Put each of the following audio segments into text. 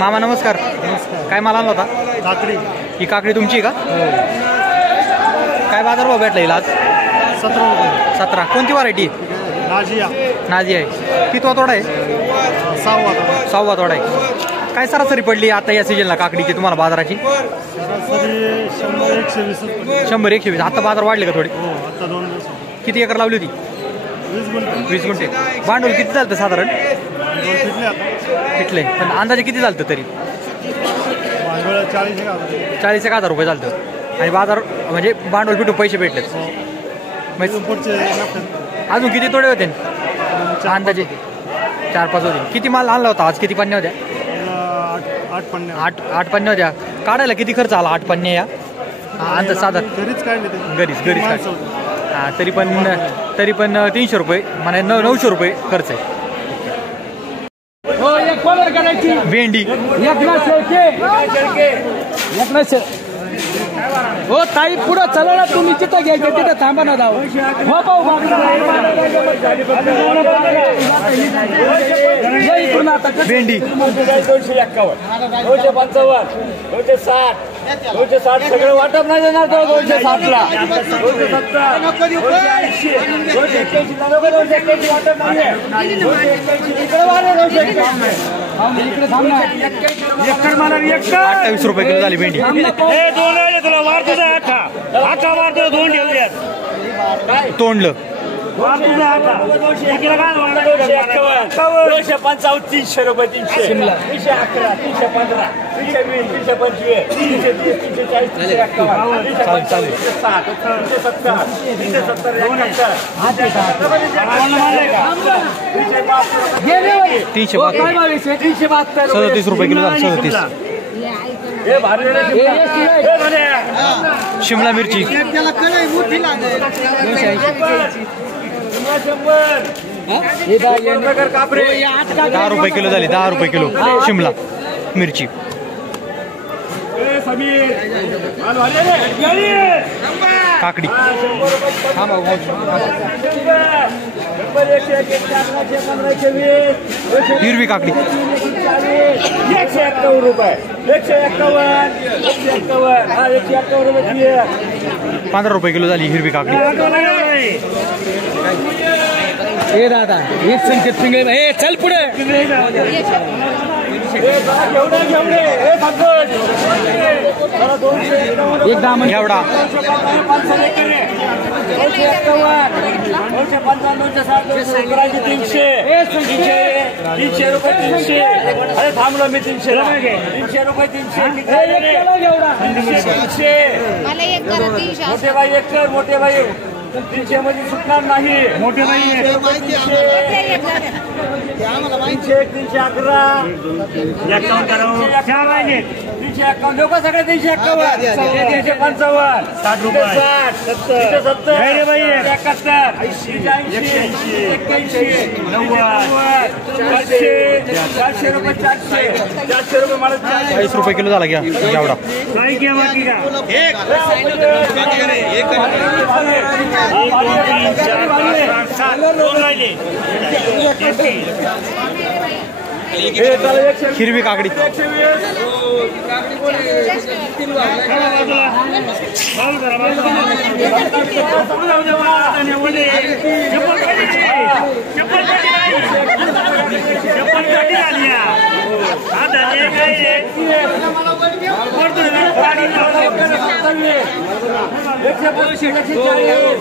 मामा नमस्कार. काय माल आणला होता? काकडी. ही काकडी तुमची का? काय बाजारभाव भेटला हिला आज? 17 रुपये. 17. कोणती व्हरायटी? नाजिया. नाझी आहे. कितवा तोडा आहे? 6वा तोडा आहे. काय सरासरी पडली आता या सीजनला काकडीची तुम्हाला बाजाराची? सरासरी 100-120. 100-120. आता बाजार वाढले का थोडे? हो, आता 2 दिवस. किती एकर लावली होती? 20 गुंठे. भांडवल किती झालं साधारण? पिटले. पण अंदाजे किती झालं तरी? 40,000 रुपये झालं. आणि बाजार म्हणजे भांडवल पिटून पैसे भेटले. अजून किती तोडे होते अंदाजे? 4-5 होते. किती माल आणला होता आज? किती पन्न्या होत्या? 8 पन्न्या होत्या. काढायला किती खर्च आला 8 पन्न्या या? अंदाज साधारण घरीच काढले. हां, तरी पण 300 रुपये म्हणजे 900 रुपये खर्च आहे. भेंडी हो ताई पुढं चला ना, तुम्ही तिथं घ्यायचं तिथं थांबा ना. जाऊ हो पाहू भेंडी 251, 255, 260, 260 सगळं वाटप नाही देणार. 260ला 28 रुपये किलो झाली भेंडी. तोंडलं 255, 300 रुपये. 300, 311, 315, 320, 325, 37 रुपये किलो झालं. 37. शिमला मिरची 10 रुपये किलो झाली. 10 रुपये किलो शिमला मिरची. काकडी हिरवी काकडी 151 रुपये. 15 रुपये किलो झाली हिरवी काकडी. हे दादा एक संकेत फिंगर हे चल पुढे. एक दामन एवढा 300 रुपये. 300. अरे थांबलो मी. 300 रुपये. 300 मोठे बाई एक कर. मोठे बाई 300 मध्ये सुटणार नाही. मोठे बाई 300, 311, 351 लोक सगळे 351, 355, 60 रुपये, 70, 71, 81, 400 रुपये. 400 रुपये मला 40 रुपये किलो झाला घ्या एवढा. हिरवी काकडी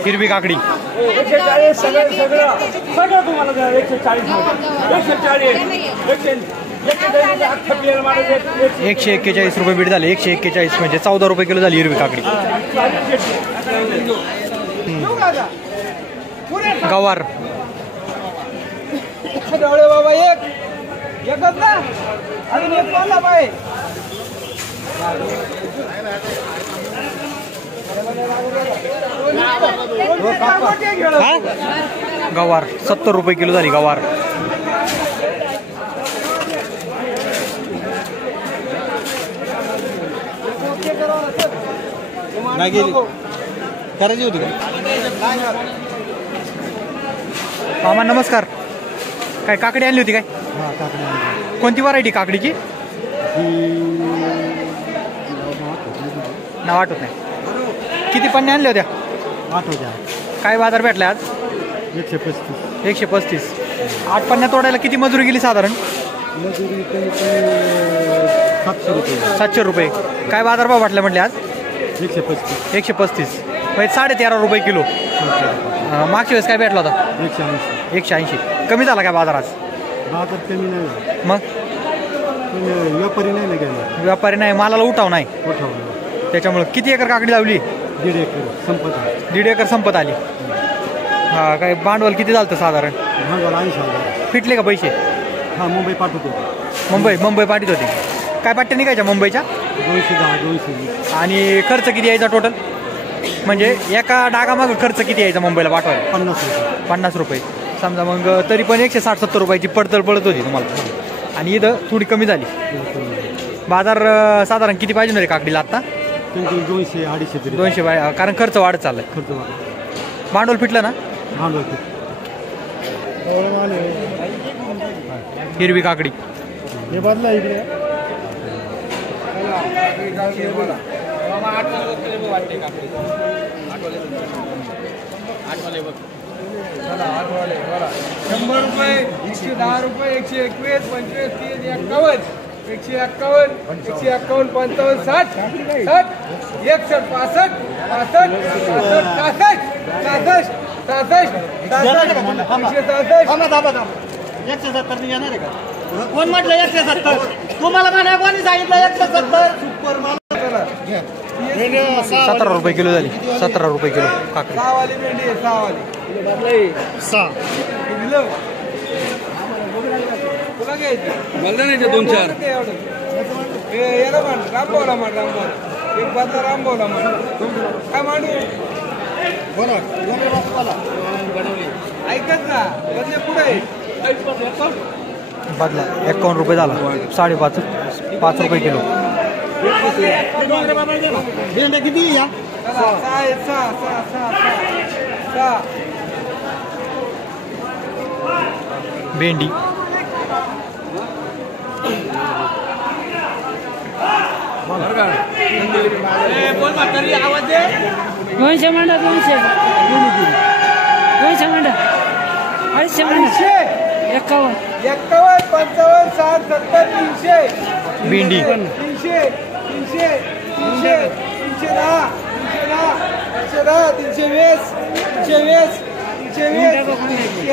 हिरवी काकडी 141 रुपये बीट झाले. 141 म्हणजे 14 रुपये किलो झाली हिरवी काकडी. गवार बाबा एकच ना. अजून एक पाला पाहिजे. गवार 70 रुपये किलो झाली गवार. करायची होती का? मामा नमस्कार. काय काकडी आणली होती काय? कोणती व्हरायटी काकडीची? नाव आठवत नाही. किती पन्ने आणल्या होत्या? 8 होत्या. काय बाजार भेटला आज? 135. 135. 8 पन्न्या तोडायला किती मजुरी गेली साधारण? मजुरी 700 रुपये. 700 रुपये. काय बाजारभाव वाटले म्हटले आज? 135. 135 म्हणजे 13.5 रुपये किलो. मागच्या वेळेस काय भेटला होता? 180. 180. कमी झाला काय बाजार आज? बाजार कमी नाही, मग पण व्यापारी नाही ना गेला. व्यापारी नाही, मालाला उठाव नाही, उठावलं. त्याच्यामुळे. किती एकर काकडी लावली? 1.5 एकर संपत आहे. 1.5 एकर संपत आली. हा, काय भांडवल किती झालं साधारण? भांडवल 80,000. फिटले का पैसे? हा, मुंबई पाठवतो. मुंबई पाठीत होते. काय पाट्या निघायच्या मुंबईच्या? 210, 220. आणि खर्च किती यायचा टोटल? म्हणजे एका डागामागं खर्च किती यायचा मुंबईला पाठवायला? 50 रुपये. 50 रुपये समजा. मग तरी पण 160-70 रुपयाची पडतळ पडत होती तुम्हाला. आणि इथं थोडी कमी झाली. बाजार साधारण किती पाहिजे ना रे काकडीला आत्ता? 200-250 तरी. 200. कारण खर्च वाढत चाललाय. खर्च वाढला. भांडवल फिटलं ना? भांडवल हिरवी काकडी. हे बदला इकडे. ₹100, 110 रुपये, 121, 25, 30, 51, 151, 151, 55, 60, 60, 61, 65, 65, 66, 170 येणार आहे का? कोण म्हटलं 170? तुम्हाला म्हणा कोणी सांगितलं 170? सुपर माल. 17 रुपये किलो झाली. 17 रुपये किलो काकडी. 6 वाली भेंडी आहे, 6 वाली. 6. तुला घ्यायची? मला नाही 2-4. याला म्हण, रामभाऊला म्हण, रामभाऊ. एक बाजूला रामभाऊला म्हण. काय मांडू? ऐकत ना, बदले पुढे. बदला 51 रुपये झाला. 5.5 5 रुपये किलो. किती या? 6. भेंडी. आवाज दे. 200 मांडा. 200 मांडा. 250 मांडा. 51, 55, 60, 70, 300. भेंडी. 300, 310, 310, 320, 320, 320,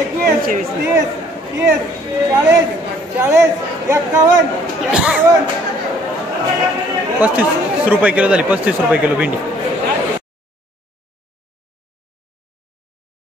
21, 30, 40, 51, 35 रुपये किलो झाली. 35 रुपये किलो भेंडी.